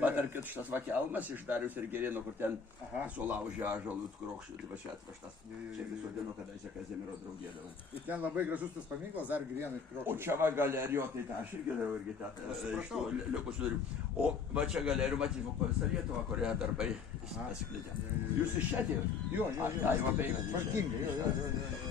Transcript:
Patarkit šitas vakelmas iš Dariaus ir Gerėno, kur ten sulaužė ąžuolų krokščių, tai va čia atvežtas. Čia visodino, kadaise Kazimiero draugėdavo. Ir ten labai gražus tas paminklas, dar Gerėnui krokščių. O čia va galerijo, tai tą aš irgi darau irgi tą iš tų likusių darių. O va čia galerijo matyti po visą Lietuvą, kurioje darbai pasiklydę. Jūs iš čia atėjote? Jo. Tvarkingai, jo.